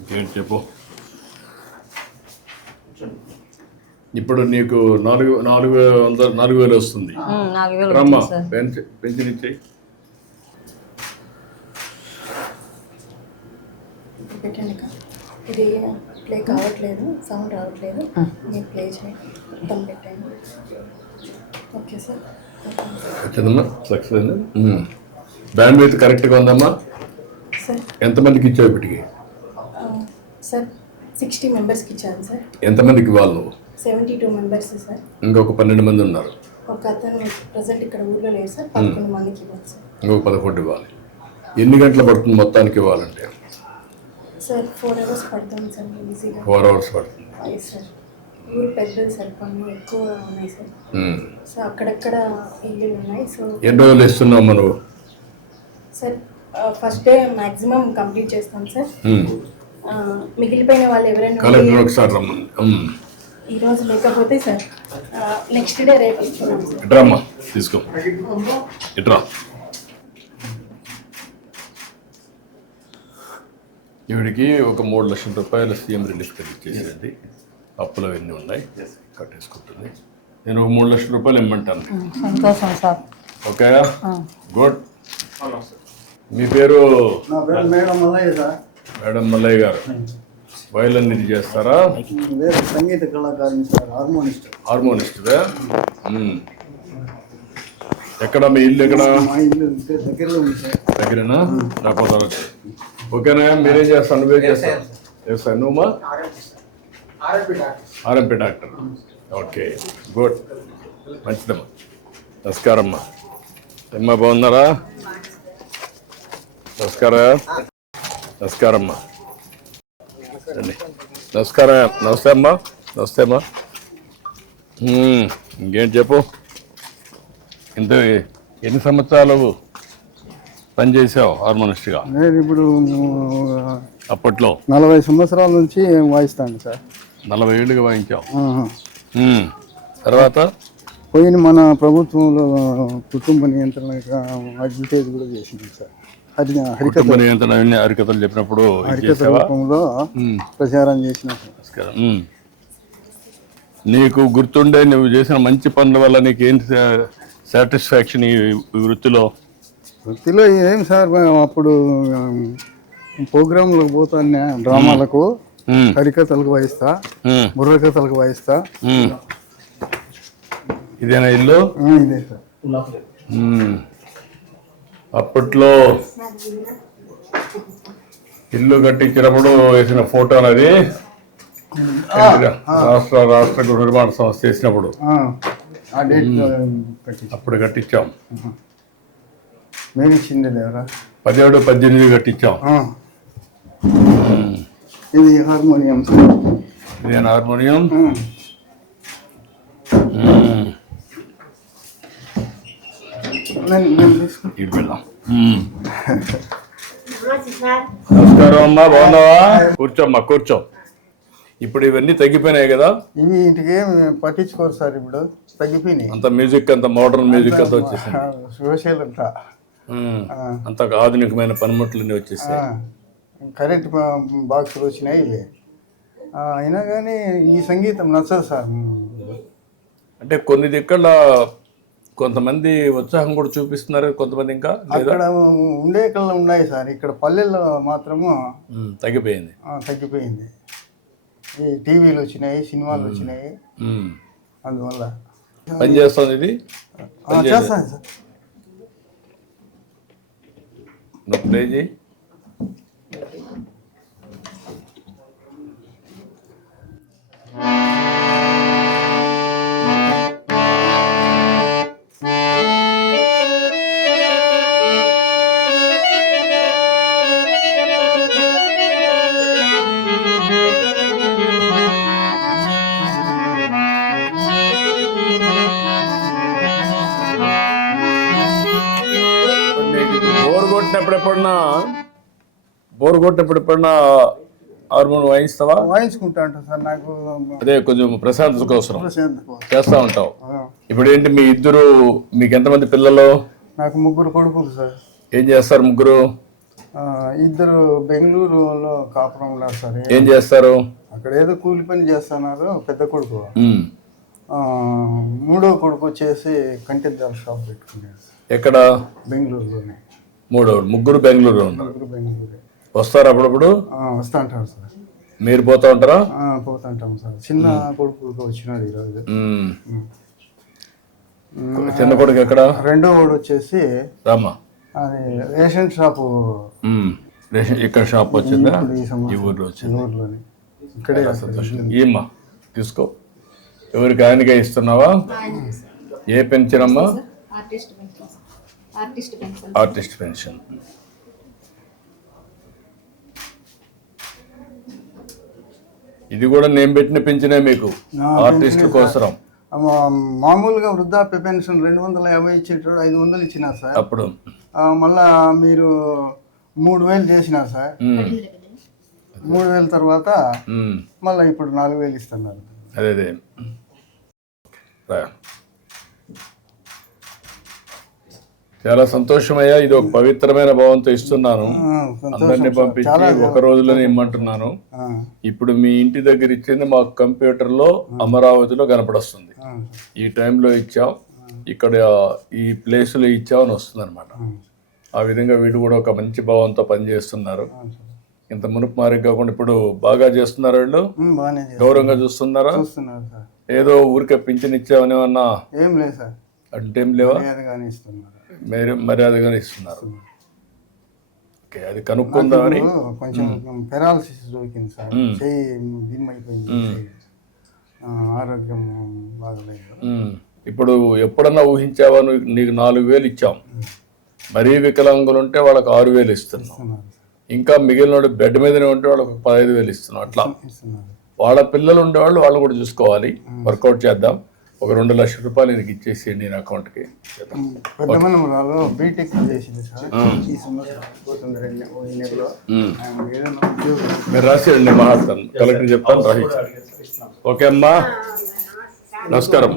ఇంకేంటి చెప్పు? ఇప్పుడు నీకు నాలుగు నాలుగు వందల నాలుగు వేలు వస్తుంది. ఉమ్, నాలుగు వేలు రమ్మా పెన్షన్. ఇది ప్లే కావట్లేదు సౌండ్ రావట్లేదు. మీరు ప్లే చేయండి. మొత్తం పెట్టండి. Okay sir. వచ్చిందమ్మా సక్సెస్ బ్యాండ్ విత్ కరెక్ట్గా ఉందమ్మా? సార్. ఎంతమందికి ఇచ్చావు ఇప్పటికి? సార్ సిక్స్టీ మెంబర్స్కి ఇచ్చాను సార్. ఎంతమందికి నువ్వు సెవెంటీ టూ మెంబర్స్ సార్. ఇంకొక పన్నెండు మంది ఉన్నారు. ఒక అతను ప్రజెంట్ ఇక్కడ ఊర్లో లేరు సార్ పదకొండు మందికి ఇవ్వాలి సార్. ఇంకొక పదకొండు ఇవ్వాలి. ఎన్ని గంటలు పడుతుంది మొత్తానికి ఇవ్వాలంటే? సార్ ఫోర్ అవర్స్ పడుతుంది సార్ ఈజీగా ఫోర్ అవర్స్ పడుతుంది. అయ్యి సార్ ఊరు పెద్దది సార్ పనులు ఎక్కువ ఉన్నాయి సార్. ఉమ్. సో అక్కడక్కడ ఇల్లు ఉన్నాయి సో. ఎన్ని రోజులు ఇస్తున్నావు నువ్వు sir first day maximum complete చేస్తాం సార్. ఆ, మిగిలిపోయిన వాళ్ళు ఎవరైనా ఒకసారి రమ్మని. ఉమ్. ఈ రోజు లేకపోతే సార్ నెక్స్ట్ డే రేపు ఇస్తున్నాం అమ్మా తీసుకో. ఇట్రా ఈవిడికి ఒక మూడు లక్షల రూపాయలు సీఎం రిలీఫ్ కింద ఇచ్చేసేయండి అప్పులు అవన్నీ ఉన్నాయి? కట్టేసుకుంటుంది. నేను ఒక మూడు లక్షల రూపాయలు ఇమ్మంటాను. సంతోషం సార్. Okay good. మీ పేరు? నా పేరు madam Mallaiah sir. Madam Mallaiah గారు వయలన్ ఇది చేస్తారా? వేరే సంగీత కళాకారుని సార్ హార్మోనిస్ట్ హార్మోనిస్ట్వే మ్మ్. ఎక్కడ మీ ఇల్లు ఎక్కడ? మా ఇల్లు ఇంటి దగ్గరలో ఉంది సార్. దగ్గరేనా? ఓకేనా? మీరేం చేస్తాను నువ్వేం చేస్తాను చేస్తాను నువ్వు ఆర్ఎంపీ డాక్టర్. Okay good. మంచిదమ్మా. నమస్కారం అమ్మా అమ్మా బాగున్నారా? నమస్కారం. నమస్కారం అమ్మా. రండి. నమస్కారం నమస్తే అమ్మా నమస్తే అమ్మా. మ్మ్. ఇంకేంటి చెప్పు? ఇంత ఎన్ని సంవత్సరాలు పనిచేసావు హార్మోనిస్ట్గా? నేను ఇప్పుడు అప్పట్లో? నలభై సంవత్సరాల నుంచి వాయిస్తాను సార్. నలభై ఏళ్ళుగా వాయించావు. తర్వాత? పోయిన మన ప్రభుత్వంలో కుటుంబ నియంత్రణ అడ్వర్టైజ్ కూడా చేసింది సార్. హరి హరికథ నియంత్రణ అన్ని హరికథలు చెప్పినప్పుడు హరికథ రూపంలో. ప్రచారం చేసిన. నీకు గుర్తుండే నువ్వు చేసిన మంచి పనుల వల్ల నీకు ఏంటి సాటిస్ఫాక్షన్ ఈ వృత్తిలో వృత్తిలో ఏం సార్ అప్పుడు ప్రోగ్రాంలకు పోతాను డ్రామాలకు. హరికథలకు వాయిస్తా. బుర్రకథలకు వాయిస్తా. ఇదేనా ఇల్లు ఇదే సార్. అప్పట్లో ఇల్లు కట్టించినప్పుడు వేసిన ఫోటో అనేది రాష్ట్ర రాష్ట్ర గృహ నిర్మాణ సంస్థ చేసినప్పుడు అప్పుడు కట్టించాం. మేము ఇచ్చింది లేవరా పదిహేడు పద్దెనిమిది కట్టించాం. ఇది హార్మోనియం ఇదేనా హార్మోనియం ఆ. మ్మ్. నేను- నేను తీసుకు- ఇటు. నమస్కారం అమ్మా బాగున్నావా? కూర్చోమ్మా కూర్చో. ఇప్పుడు ఇవన్నీ తగ్గిపోయినాయి కదా? ఇవి ఇంటికి పట్టించుకోరు సార్ ఇప్పుడు తగ్గిపోయినాయి. అంత మ్యూజిక్ అంత మోడర్న్ మ్యూజిక్ అంతా వచ్చేసింది. సోషల్ అంతా. ఆధునికమైన పనిముట్లన్నీ వచ్చేసాయి. ఆ. కరెంట్ బాక్సులు వచ్చినాయి ఇవి. అయినా కానీ ఈ సంగీతం నచ్చదు సార్. అంటే కొన్ని దిక్కల కొంతమంది ఉత్సాహం కూడా చూపిస్తున్నారు కొంతమంది ఇంకా అక్కడ ఉండే కళ్ళు ఉన్నాయి సార్. ఇక్కడ పల్లెల్లో మాత్రము. తగ్గిపోయింది. తగ్గిపోయింది. ఈ టీవీలు వచ్చినాయి సినిమాలు వచ్చినాయి. అందువల్ల పని చేస్తుంది ఇది? చేస్తాను సార్. నువ్వు ప్లే చేయి. ఎప్పుడన్నా బోర్ కొట్టినప్పుడు ఎప్పుడన్నా హార్మోన్ వాయిస్తావా వాయించుకుంటా ఉంటాను సార్ నాకు అదే కొంచెం ప్రశాంతత కోసం. చేస్తా ఉంటావు. ఇప్పుడు ఏంటి మీ ఇద్దరు మీకు ఎంతమంది పిల్లలు? నాకు ముగ్గురు కొడుకులు సార్. ఏం చేస్తారు ముగ్గురు? ఇద్దరు బెంగళూరులో కాపురం ఉన్నారు సార్. ఏం చేస్తారు? అక్కడ ఏదో కూలి పని చేస్తున్నారు పెద్ద కొడుకు. మూడో కొడుకు వచ్చేసి కంటిద్దాల షాప్ పెట్టుకున్నాడు సార్. ఎక్కడ? బెంగళూరులోనే. మూడు ముగ్గురు బెంగళూరులో ఉన్నారు. ముగ్గురు బెంగళూరు వస్తారు అప్పుడప్పుడు? వస్తా ఉంటారు సార్. మీరు పోతా ఉంటారా? ఆ, పోతుంటాం సార్. చిన్న కొడుకు వచ్చినాడు ఈరోజు. చిన్న కొడుకు ఎక్కడ? రెండో వాడు వచ్చేసి రామ్మా అది రేషన్ షాపు. రేషన్ ఇక్కడ షాప్ వచ్చిందా? ఈ ఊర్లో వచ్చింది. ఊర్లోనే ఇక్కడే సంతోషం. ఏమ్మా తీసుకో. ఎవరికి ఆయనకే ఇస్తున్నావా? ఏ పెన్షన్ అమ్మా? Artist pension. ఇది కూడా నేను పెట్టిన పెంచినే మీకు ఆర్టిస్ట్ మా- మామూలుగా వృద్ధాప్య పెన్షన్ రెండు వందల యాభై ఇచ్చేటప్పుడు ఐదు వందలు ఇచ్చినారు సార్. అప్పుడు. మళ్ళా మీరు మూడు వేలు చేసినారు సార్. మూడు వేల తర్వాత మళ్ళీ ఇప్పుడు నాలుగు వేలు ఇస్తున్నారు. అదే అదే. చాలా సంతోషమయ్యా. ఇది ఒక పవిత్రమైన భావంతో ఇస్తున్నాను. అందరినీ. పంపించి ఒక రోజులోనే ఇమ్మంటున్నాను. ఇప్పుడు మీ ఇంటి దగ్గర ఇచ్చింది మాకు కంప్యూటర్లో అమరావతిలో కనపడొస్తుంది. ఈ టైంలో ఇచ్చాం. ఇక్కడ ఈ ప్లేస్లో ఇచ్చాం అని వస్తుంది అనమాట ఆ, విధంగా వీడు కూడా ఒక మంచి భావంతో పనిచేస్తున్నారు. ఇంత మునుపు మారికి కాకుండా ఇప్పుడు బాగా చేస్తున్నారు వీళ్ళు. గౌరవంగా చూస్తున్నారా? ఏదో ఊరికే పింఛన్ ఇచ్చామని ఏమన్నా ఏం లేదు సార్. అంటే ఏం లేవా? మీరు మర్యాదగానే ఇస్తున్నారు. ఓకే అది కనుక్కుందామని కొంచెం పెరాలసిస్ దొరికింది సార్. ఆ, ఆరోగ్యం బాగలేదు. ఇప్పుడు ఎప్పుడన్నా ఊహించావా? నువ్వు నీకు నాలుగు వేలు ఇచ్చాం. మరీ వికలాంగులు ఉంటే వాళ్ళకి ఆరు వేలు ఇస్తున్నాం. ఇంకా మిగిలిన బెడ్ మీదనే ఉంటే వాళ్ళకి పదహైదు వేలు ఇస్తున్నాం. అట్లా. వాళ్ళ పిల్లలు ఉండేవాళ్ళు వాళ్ళు కూడా చూసుకోవాలి. వర్కౌట్ చేద్దాం. ఒక రెండు లక్షల రూపాయలు నీకు ఇచ్చేసేయండి నేను అకౌంట్కి. మీరు రాసేయండి మాట్లాడతాను కలెక్టర్ చెప్తాను రాసి ఓకే అమ్మా. నమస్కారం.